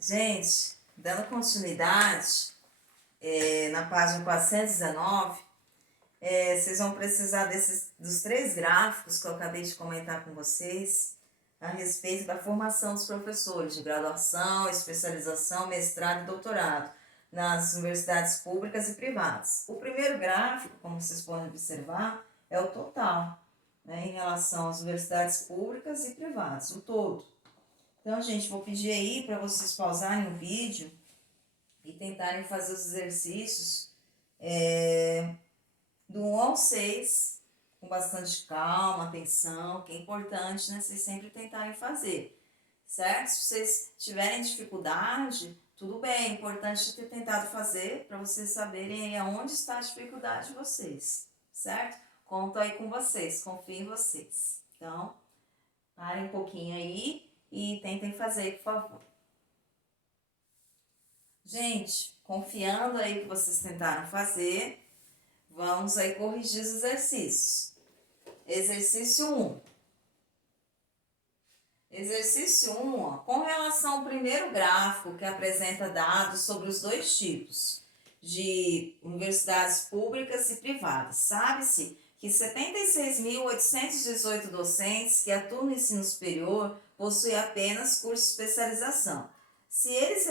Gente, dando continuidade, na página 419, vocês vão precisar dos 3 gráficos que eu acabei de comentar com vocês a respeito da formação dos professores de graduação, especialização, mestrado e doutorado nas universidades públicas e privadas. O primeiro gráfico, como vocês podem observar, é o total, né, em relação às universidades públicas e privadas, o todo. Então, gente, vou pedir aí para vocês pausarem o vídeo e tentarem fazer os exercícios do 1 ao 6, com bastante calma, atenção, que é importante, né? Vocês sempre tentarem fazer, certo? Se vocês tiverem dificuldade, tudo bem, é importante ter tentado fazer para vocês saberem aí aonde está a dificuldade de vocês, certo? Conto aí com vocês, confio em vocês. Então, parem um pouquinho aí e tentem fazer aí, por favor. Gente, confiando aí que vocês tentaram fazer, vamos aí corrigir os exercícios. Exercício 1. Exercício 1, ó, com relação ao primeiro gráfico que apresenta dados sobre os 2 tipos de universidades públicas e privadas. Sabe-se que 76.818 docentes que atuam no ensino superior possuem apenas curso de especialização. Se eles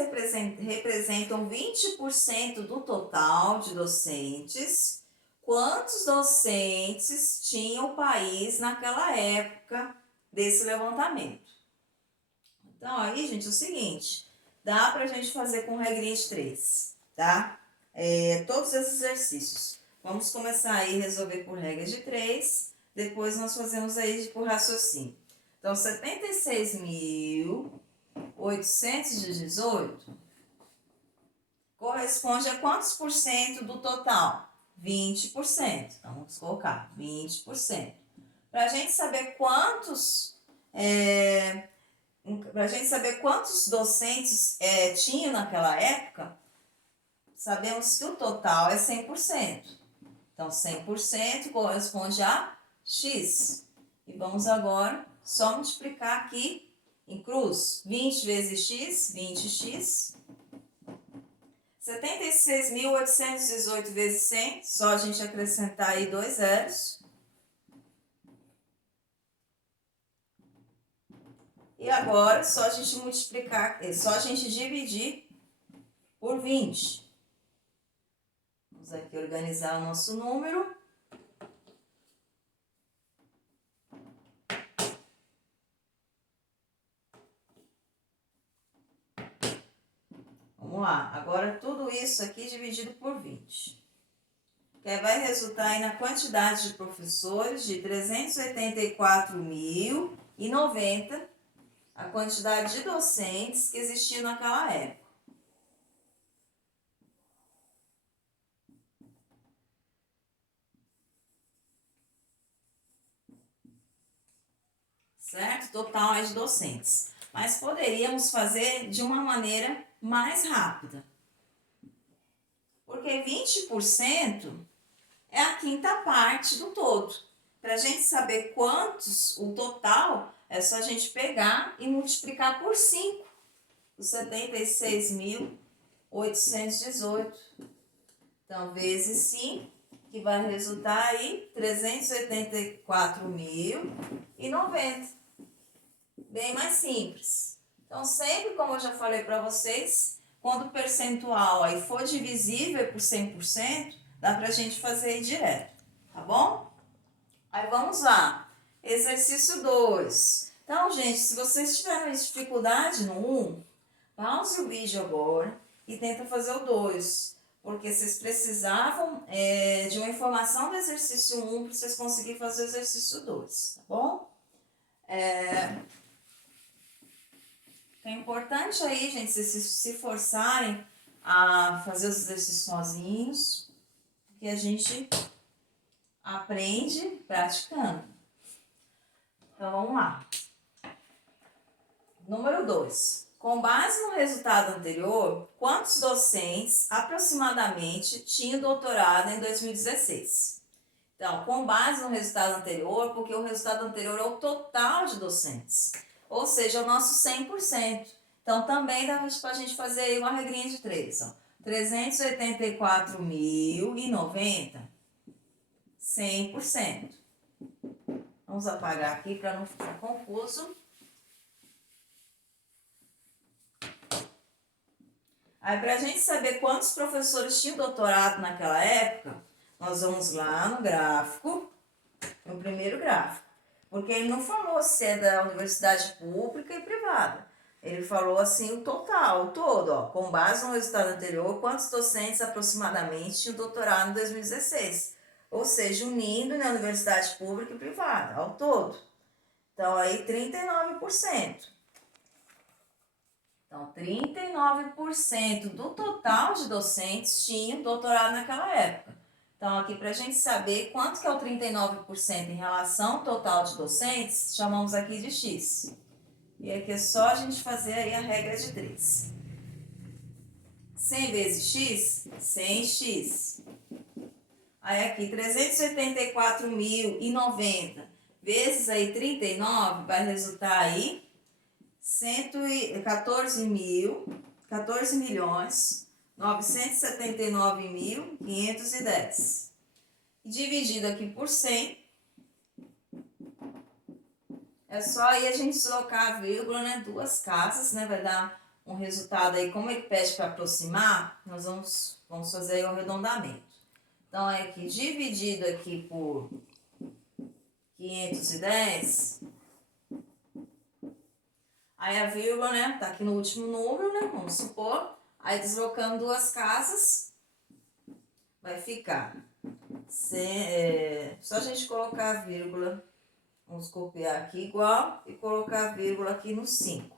representam 20% do total de docentes, quantos docentes tinha o país naquela época desse levantamento? Então, aí, gente, é o seguinte, dá pra gente fazer com regrinha de 3, tá? Todos esses exercícios. Vamos começar aí a resolver por regra de 3, depois nós fazemos aí por raciocínio. Então, 76.818 corresponde a quantos por cento do total? 20%. Então, vamos colocar 20%. Para a gente saber quantos docentes tinham naquela época, sabemos que o total é 100%. Então, 100% corresponde a X. E vamos agora só multiplicar aqui em cruz. 20 vezes X, 20X. 76.818 vezes 100, só a gente acrescentar aí 2 zeros. E agora, só a gente multiplicar, só a gente dividir por 20. Vamos aqui organizar o nosso número. Vamos lá, agora tudo isso aqui dividido por 20. Que vai resultar aí na quantidade de professores de 384.090, a quantidade de docentes que existiam naquela época. Certo? Total é de docentes. Mas poderíamos fazer de uma maneira mais rápida. Porque 20% é a quinta parte do todo. Para a gente saber quantos, o total, é só a gente pegar e multiplicar por 5, os 76.818. Então, vezes 5, que vai resultar aí 384.090. Bem mais simples. Então, sempre, como eu já falei para vocês, quando o percentual aí for divisível por 100%, dá para a gente fazer aí direto, tá bom? Aí vamos lá. Exercício 2. Então, gente, se vocês tiverem dificuldade no 1, pause o vídeo agora e tenta fazer o 2. Porque vocês precisavam de uma informação do exercício 1 para vocês conseguirem fazer o exercício 2, tá bom? É importante aí, gente, vocês se forçarem a fazer os exercícios sozinhos, porque a gente aprende praticando. Então, vamos lá. Número 2. Com base no resultado anterior, quantos docentes aproximadamente tinham doutorado em 2016? Então, com base no resultado anterior, porque o resultado anterior é o total de docentes, ou seja, o nosso 100%. Então, também dá para a gente fazer aí uma regrinha de 3, ó. 384.090, 100%. Vamos apagar aqui para não ficar confuso. Aí, para a gente saber quantos professores tinham doutorado naquela época, nós vamos lá no gráfico, no primeiro gráfico. Porque ele não falou se é da universidade pública e privada. Ele falou assim o total, o todo, ó, com base no resultado anterior, quantos docentes aproximadamente tinham doutorado em 2016. Ou seja, unindo na universidade pública e privada, ao todo. Então, aí 39%. Então, 39% do total de docentes tinham doutorado naquela época. Então, aqui para a gente saber quanto que é o 39% em relação ao total de docentes, chamamos aqui de X. E aqui é só a gente fazer aí a regra de 3. 100 vezes X, 100x. Aí aqui, 384.090 vezes aí 39 vai resultar aí 14.979.510. Dividido aqui por 100, é só aí a gente deslocar a vírgula, né? Duas casas, né? Vai dar um resultado aí, como ele pede para aproximar, nós vamos fazer aí o arredondamento. Então, é aqui, dividido aqui por 510, aí a vírgula, né, tá aqui no último número, né, vamos supor. Aí deslocando duas casas, vai ficar, só a gente colocar a vírgula, vamos copiar aqui igual e colocar a vírgula aqui no 5,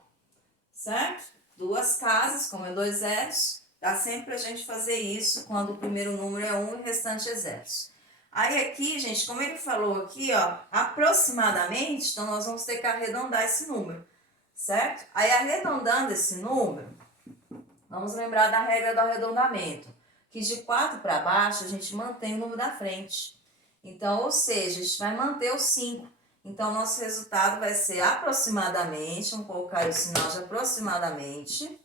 certo? Duas casas, como é 2 zeros, dá sempre pra gente fazer isso quando o primeiro número é 1 e o restante é zeros. Aí aqui, gente, como ele falou aqui, ó, aproximadamente, então nós vamos ter que arredondar esse número, certo? Aí arredondando esse número, vamos lembrar da regra do arredondamento, que de 4 para baixo a gente mantém o número da frente. Então, ou seja, a gente vai manter o 5. Então, nosso resultado vai ser aproximadamente, vamos colocar aí o sinal de aproximadamente.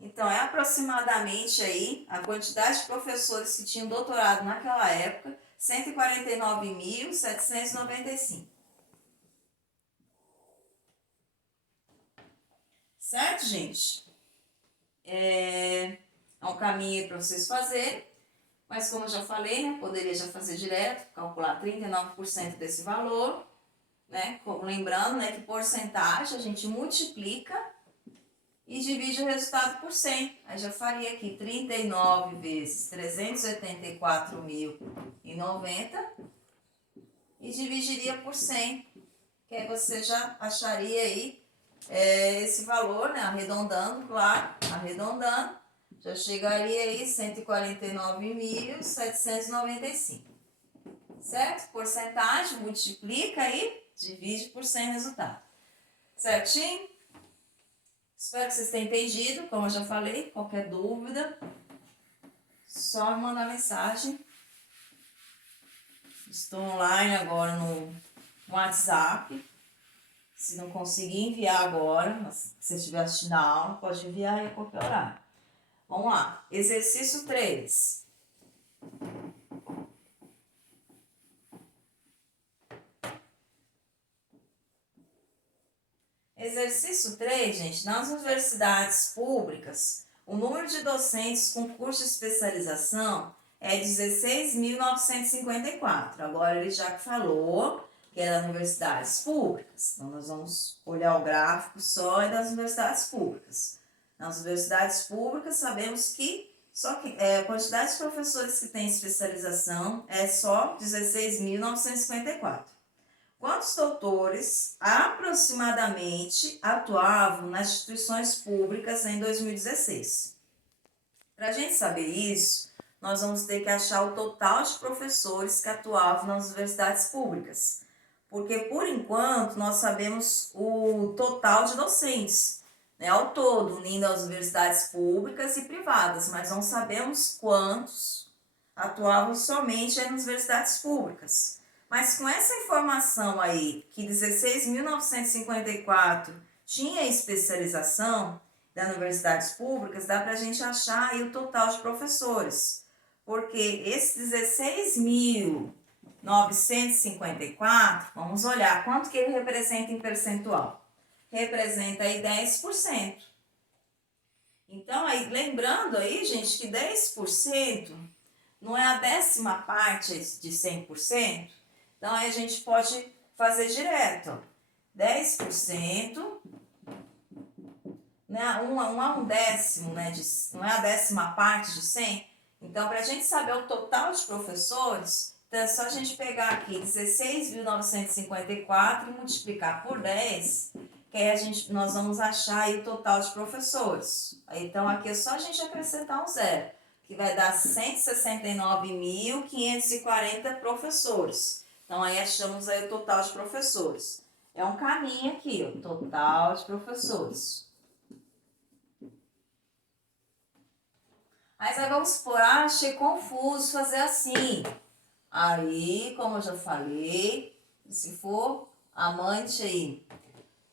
Então, é aproximadamente aí a quantidade de professores que tinham doutorado naquela época, 149.795. Certo, gente? É um caminho para vocês fazerem, mas como eu já falei, né, poderia já fazer direto, calcular 39% desse valor, né? Lembrando, né, que porcentagem a gente multiplica e divide o resultado por 100. Aí já faria aqui 39 vezes 384.090 e dividiria por 100, que aí você já acharia aí esse valor, né? Arredondando, claro, arredondando, já chegaria aí 149.795, certo? Porcentagem, multiplica aí, divide por 100 resultado. Certinho? Espero que vocês tenham entendido, como eu já falei, qualquer dúvida, só me mandar mensagem. Estou online agora no WhatsApp. Se não conseguir enviar agora, se você estiver assistindo a aula, pode enviar aí a qualquer horário. Vamos lá. Exercício 3. Exercício 3, gente, nas universidades públicas, o número de docentes com curso de especialização é 16.954. Agora ele já falou que é das universidades públicas. Então, nós vamos olhar o gráfico só das universidades públicas. Nas universidades públicas, sabemos que a quantidade de professores que tem especialização é só 16.954. Quantos doutores aproximadamente atuavam nas instituições públicas em 2016? Para a gente saber isso, nós vamos ter que achar o total de professores que atuavam nas universidades públicas. Porque, por enquanto, nós sabemos o total de docentes, né, ao todo, unindo as universidades públicas e privadas, mas não sabemos quantos atuavam somente nas universidades públicas. Mas com essa informação aí, que 16.954 tinha especialização das universidades públicas, dá para a gente achar aí o total de professores. Porque esses 16.954, vamos olhar quanto que ele representa em percentual. Representa aí 10%. Então, aí, lembrando aí, gente, que 10% não é a 10ª parte de 100%. Então, aí a gente pode fazer direto. 10%, né? Um décimo, né? Não é a 10ª parte de 100. Então, para a gente saber o total de professores, então é só a gente pegar aqui 16.954 e multiplicar por 10, que aí nós vamos achar aí o total de professores. Então, aqui é só a gente acrescentar um zero, que vai dar 169.540 professores. Então, aí achamos aí o total de professores. É um caminho aqui, o total de professores. Mas aí vamos supor, achei confuso fazer assim. Aí, como eu já falei, se for amante aí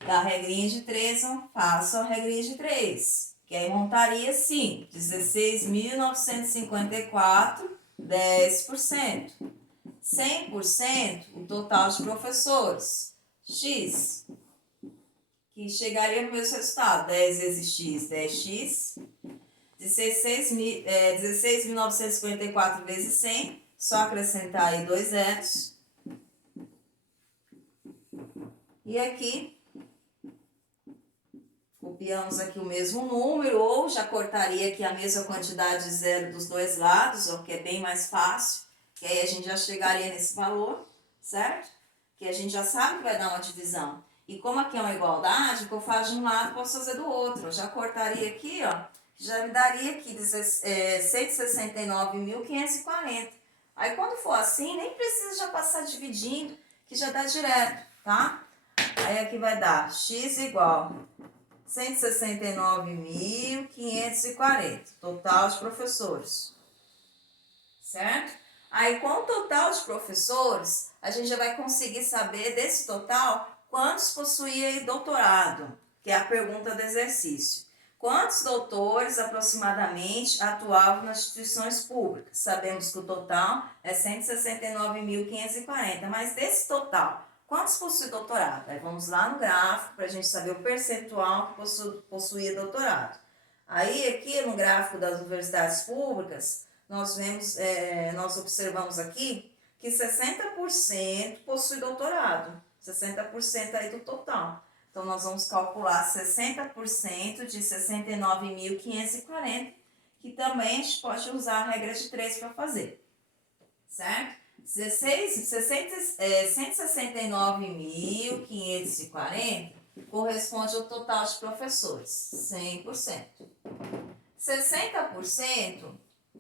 da regrinha de 3, eu faço a regrinha de 3. Que aí montaria assim, 16.954, 10%. 100%, o total de professores. X, que chegaria no mesmo resultado. 10 vezes x, 10x. 16.954 vezes 100, só acrescentar aí 2 zeros. E aqui, copiamos aqui o mesmo número, ou já cortaria aqui a mesma quantidade de zero dos dois lados, o que é bem mais fácil, que aí a gente já chegaria nesse valor, certo? Que a gente já sabe que vai dar uma divisão. E como aqui é uma igualdade, o que eu faço de um lado, posso fazer do outro. Eu já cortaria aqui, ó, já me daria aqui 169.540. Aí quando for assim, nem precisa já passar dividindo, que já dá direto, tá? Aí aqui vai dar x igual 169.540, total de professores, certo? Aí com o total de professores, a gente já vai conseguir saber desse total quantos possuía doutorado, que é a pergunta do exercício. Quantos doutores aproximadamente atuavam nas instituições públicas? Sabemos que o total é 169.540, mas desse total, quantos possuem doutorado? Aí vamos lá no gráfico para a gente saber o percentual que possuía doutorado. Aí aqui no gráfico das universidades públicas, nós observamos aqui que 60% possui doutorado, 60% aí do total. Então, nós vamos calcular 60% de 69.540, que também a gente pode usar a regra de 3 para fazer, certo? 169.540 corresponde ao total de professores, 100%. 60%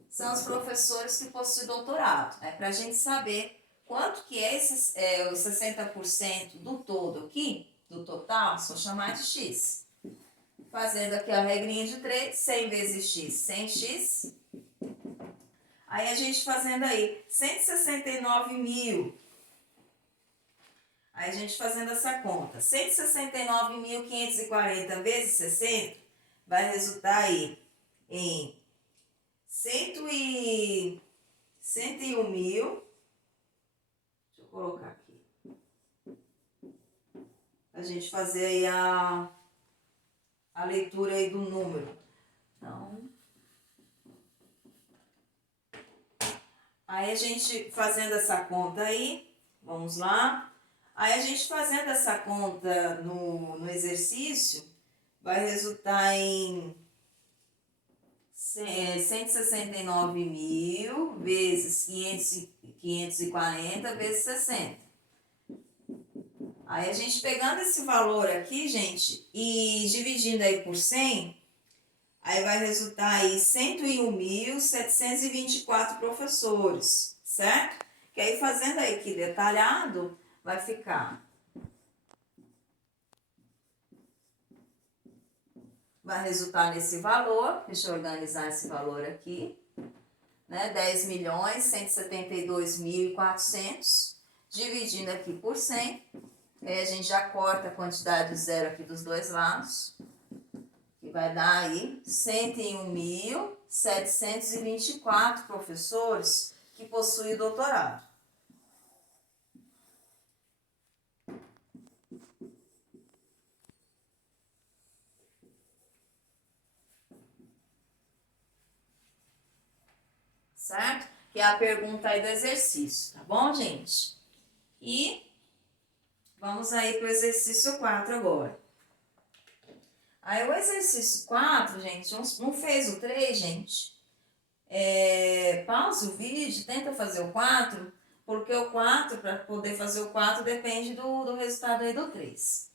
são os professores que possuem doutorado. É para a gente saber quanto que é os 60% do todo aqui, do total, só chamar de x. Fazendo aqui a regrinha de 3, 100 vezes x, 100x. Aí a gente fazendo aí 169 mil. Aí a gente fazendo essa conta. 169.540 vezes 60 vai resultar aí em 101 mil. Deixa eu colocar aqui. A gente fazer aí a leitura aí do número. Então, aí a gente fazendo essa conta aí, vamos lá. Aí a gente fazendo essa conta no exercício, vai resultar em 169 mil vezes 540 vezes 60. Aí a gente pegando esse valor aqui, gente, e dividindo aí por 100, aí vai resultar aí 101.724 professores, certo? Que aí fazendo aí aqui detalhado, vai ficar. Vai resultar nesse valor, deixa eu organizar esse valor aqui. né? 10.172.400, dividindo aqui por 100, aí a gente já corta a quantidade de zero aqui dos dois lados, que vai dar aí 101.724 professores que possuem o doutorado. Certo? Que é a pergunta aí do exercício, tá bom, gente? E vamos aí para o exercício 4 agora. Aí o exercício 4, gente, não fez o 3, gente? Pausa o vídeo, tenta fazer o 4, porque o 4, para poder fazer o 4, depende do resultado aí do 3.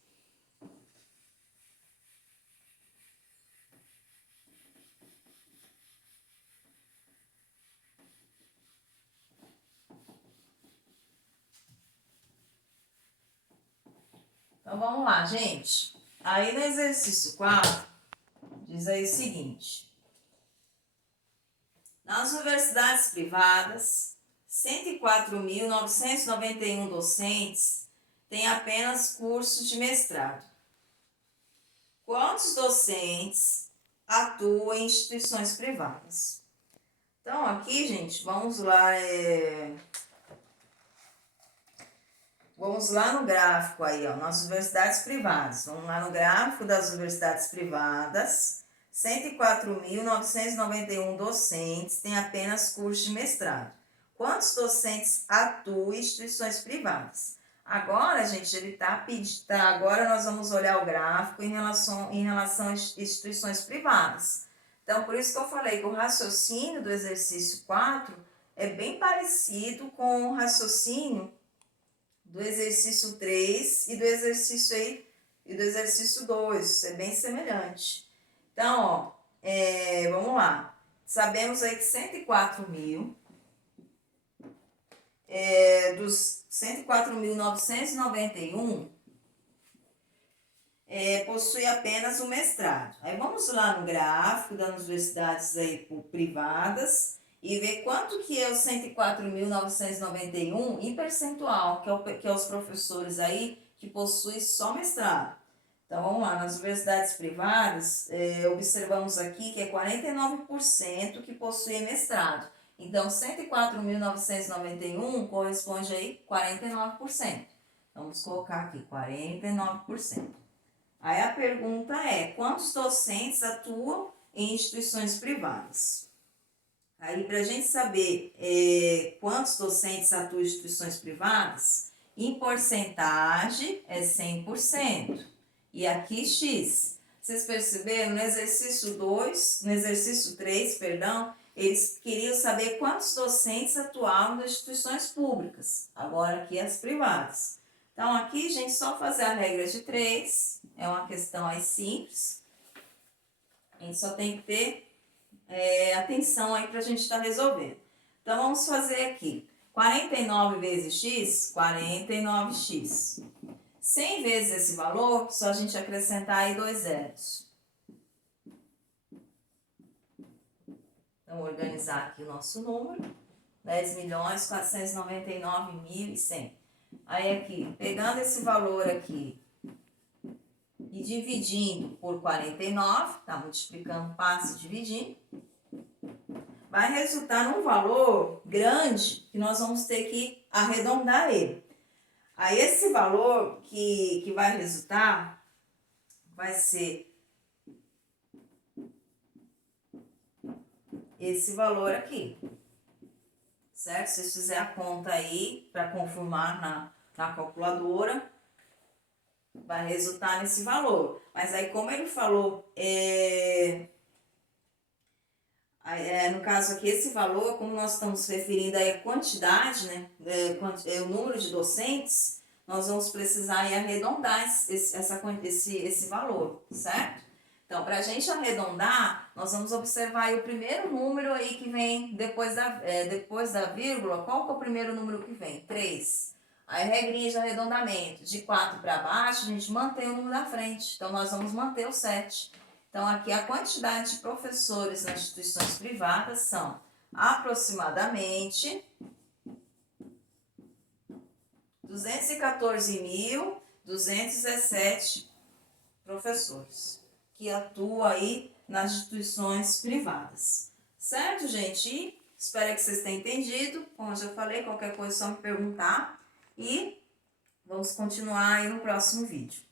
Então vamos lá, gente. Aí no exercício 4, diz aí o seguinte: nas universidades privadas, 104.991 docentes têm apenas cursos de mestrado. Quantos docentes atuam em instituições privadas? Então aqui, gente, vamos lá, vamos lá no gráfico aí, ó, nas universidades privadas. Vamos lá no gráfico das universidades privadas. 104.991 docentes têm apenas curso de mestrado. Quantos docentes atuam em instituições privadas? Agora, gente, ele agora nós vamos olhar o gráfico em relação às instituições privadas. Então, por isso que eu falei que o raciocínio do exercício 4 é bem parecido com o raciocínio do exercício 3 e do exercício 2, é bem semelhante. Então, ó, vamos lá. Sabemos aí que 104.000, dos 104.991, possui apenas o mestrado. Aí vamos lá no gráfico das universidades aí privadas e ver quanto que é os 104.991 em percentual, que é os professores aí que possuem só mestrado. Então, vamos lá, nas universidades privadas, observamos aqui que é 49% que possuem mestrado. Então, 104.991 corresponde aí 49%. Vamos colocar aqui 49%. Aí a pergunta é, quantos docentes atuam em instituições privadas? Aí, para a gente saber quantos docentes atuam em instituições privadas, em porcentagem é 100%. E aqui X. Vocês perceberam? No exercício 3, eles queriam saber quantos docentes atuavam nas instituições públicas. Agora aqui as privadas. Então aqui, gente, só fazer a regra de 3. É uma questão aí simples. A gente só tem que ter atenção aí para a gente estar resolvendo. Então vamos fazer aqui. 49 vezes x, 49x. 100 vezes esse valor, só a gente acrescentar aí 2 zeros. Então, vou organizar aqui o nosso número. 10.499.100. Aí aqui, pegando esse valor aqui e dividindo por 49, tá multiplicando, passa e dividindo, vai resultar num valor grande que nós vamos ter que arredondar ele. Aí esse valor que vai resultar vai ser esse valor aqui, certo? Se você fizer a conta aí para confirmar na calculadora, vai resultar nesse valor. Mas aí como ele falou, no caso aqui, esse valor, como nós estamos referindo aí a quantidade, né, o número de docentes, nós vamos precisar aí arredondar esse valor, certo? Então, para a gente arredondar, nós vamos observar aí o primeiro número aí que vem depois da vírgula. Qual que é o primeiro número que vem? 3. Aí, regrinha de arredondamento, de 4 para baixo, a gente mantém o número da frente. Então, nós vamos manter o 7. Então, aqui a quantidade de professores nas instituições privadas são aproximadamente 214.217 professores que atuam aí nas instituições privadas. Certo, gente? E espero que vocês tenham entendido. Como eu já falei, qualquer coisa é só me perguntar. E vamos continuar aí no próximo vídeo.